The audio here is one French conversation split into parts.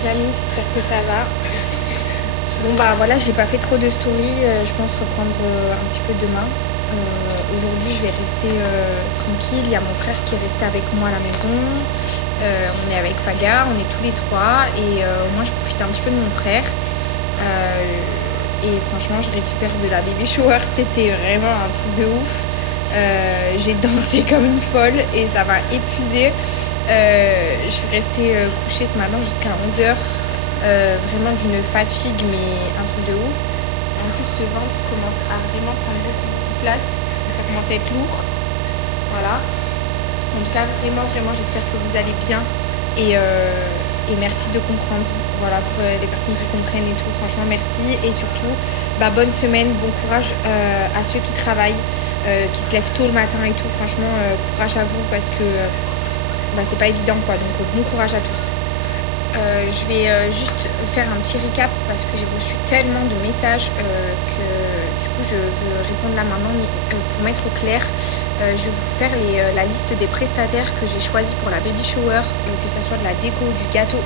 les amis, j'espère que ça va. Bon bah voilà, j'ai pas fait trop de story, je pense reprendre un petit peu demain. Aujourd'hui je vais rester tranquille, il y a mon frère qui est resté avec moi à la maison. On est avec Paga, on est tous les trois et moi je profite un petit peu de mon frère. Et franchement je récupère de la baby shower, c'était vraiment un truc de ouf. J'ai dansé comme une folle et ça m'a épuisée. Je suis restée couchée ce matin jusqu'à 11 heures. Vraiment d'une fatigue, mais un truc de ouf. Et en plus, ce ventre commence à vraiment prendre beaucoup de place. Ça commence à être lourd. Voilà. En tout cas, vraiment, vraiment, j'espère que vous allez bien. Et merci de comprendre. Voilà, pour les personnes qui comprennent et tout. Franchement, merci. Et surtout, bah, bonne semaine, bon courage à ceux qui travaillent, qui se lèvent tôt le matin et tout. Franchement, courage à vous parce que bah, c'est pas évident, quoi. Donc, bon courage à tous. Je vais juste faire un petit recap parce que j'ai reçu tellement de messages que du coup je veux répondre là maintenant. Mais, pour mettre au clair, je vais vous faire la liste des prestataires que j'ai choisis pour la baby shower, que ça soit de la déco, du gâteau,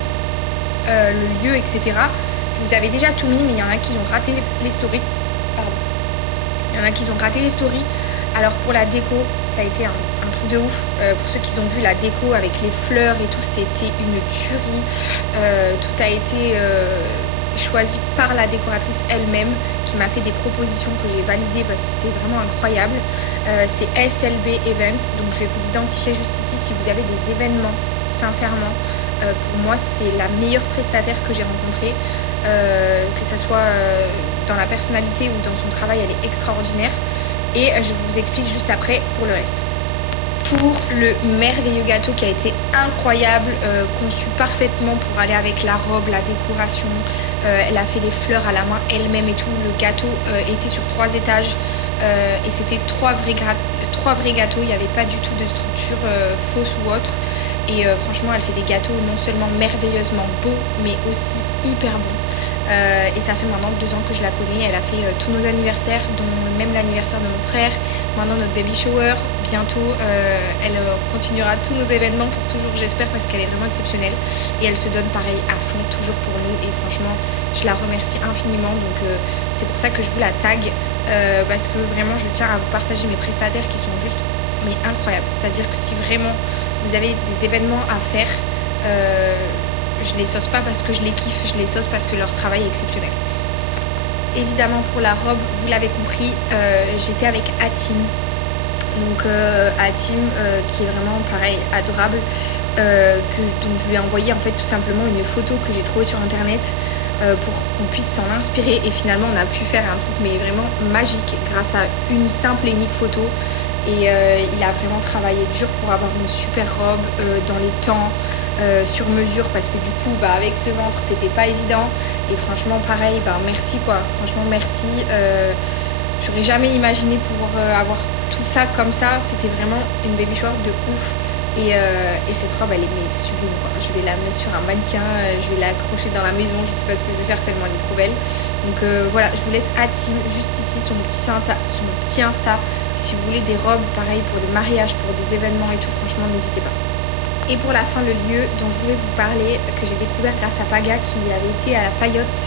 le lieu, etc. Je vous avais déjà tout mis, mais il y en a qui ont raté les stories. Pardon. Il y en a qui ont raté les stories. Alors pour la déco, ça a été un truc de ouf. Pour ceux qui ont vu la déco avec les fleurs et tout, c'était une tuerie. Tout a été choisi par la décoratrice elle-même qui m'a fait des propositions que j'ai validées parce que c'était vraiment incroyable. C'est SLB Events, donc je vais vous l'identifier juste ici si vous avez des événements, sincèrement. Pour moi, c'est la meilleure prestataire que j'ai rencontrée. Que ce soit dans la personnalité ou dans son travail, elle est extraordinaire. Et je vous explique juste après pour le reste. Pour le merveilleux gâteau qui a été incroyable, conçu parfaitement pour aller avec la robe, la décoration. Elle a fait les fleurs à la main elle-même et tout. Le gâteau était sur 3 étages et c'était trois vrais gâteaux. Il n'y avait pas du tout de structure fausse ou autre. Et franchement, elle fait des gâteaux non seulement merveilleusement beaux, mais aussi hyper bons. Et ça fait maintenant 2 ans que je la connais. Elle a fait tous nos anniversaires, dont même l'anniversaire de mon frère. Maintenant notre baby shower. Bientôt, elle continuera tous nos événements pour toujours, j'espère, parce qu'elle est vraiment exceptionnelle. Et elle se donne pareil à fond, toujours pour nous. Et franchement, je la remercie infiniment. Donc c'est pour ça que je vous la tag. Parce que vraiment, je tiens à vous partager mes prestataires qui sont juste mais incroyables. C'est-à-dire que si vraiment vous avez des événements à faire, je les sauce pas parce que je les kiffe, je les sauce parce que leur travail est exceptionnel. Évidemment, pour la robe, vous l'avez compris, j'étais avec Atim. Donc Atim qui est vraiment pareil, adorable. Donc je lui ai envoyé en fait tout simplement une photo que j'ai trouvée sur internet pour qu'on puisse s'en inspirer. Et finalement, on a pu faire un truc mais vraiment magique grâce à une simple et unique photo. Et il a vraiment travaillé dur pour avoir une super robe dans les temps, sur mesure, parce que du coup, bah, avec ce ventre, c'était pas évident. Et franchement, pareil, bah, merci quoi. Franchement, merci. J'aurais jamais imaginé pouvoir avoir tout ça comme ça. C'était vraiment une baby shower de ouf. Et cette robe, elle est mais sublime quoi. Je vais la mettre sur un mannequin, je vais l'accrocher dans la maison, je sais pas ce que je vais faire tellement elle est trop belle. Donc voilà, je vous laisse Atim, juste ici son petit Insta. Si vous voulez des robes, pareil pour des mariages, pour des événements et tout, franchement, n'hésitez pas. Et pour la fin, le lieu dont je voulais vous parler, que j'ai découvert grâce à Paga, qui avait été à la Paillote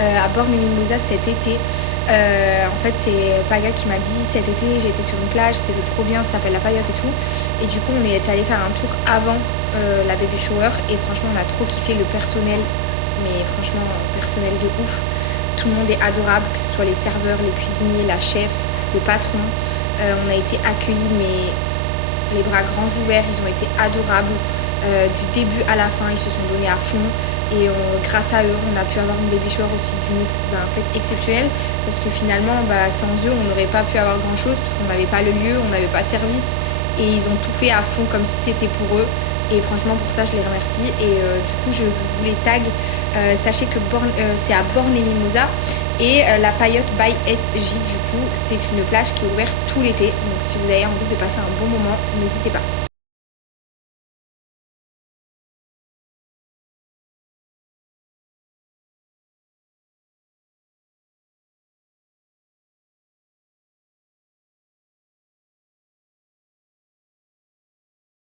à Bormes-les-Mimosas cet été. En fait, c'est Paga qui m'a dit cet été, j'ai été sur une plage, c'était trop bien, ça s'appelle la Paillote et tout. Et du coup, on est allé faire un tour avant la baby shower. Et franchement, on a trop kiffé le personnel, mais franchement, personnel de ouf. Tout le monde est adorable, que ce soit les serveurs, les cuisiniers, la chef, le patron. On a été accueillis, mais les bras grands ouverts, ils ont été adorables. Du début à la fin, ils se sont donnés à fond. Et grâce à eux, on a pu avoir une baby shower aussi d'une fait exceptionnelle. Parce que finalement, sans eux, on n'aurait pas pu avoir grand-chose. Parce qu'on n'avait pas le lieu, on n'avait pas de service. Et ils ont tout fait à fond comme si c'était pour eux. Et franchement, pour ça, je les remercie. Et du coup, je vous les tag. Sachez que c'est à Bormes-les-Mimosas. Et la Paillote by SJ, du coup, c'est une plage qui est ouverte tout l'été. Donc si vous avez envie de passer un bon moment, n'hésitez pas.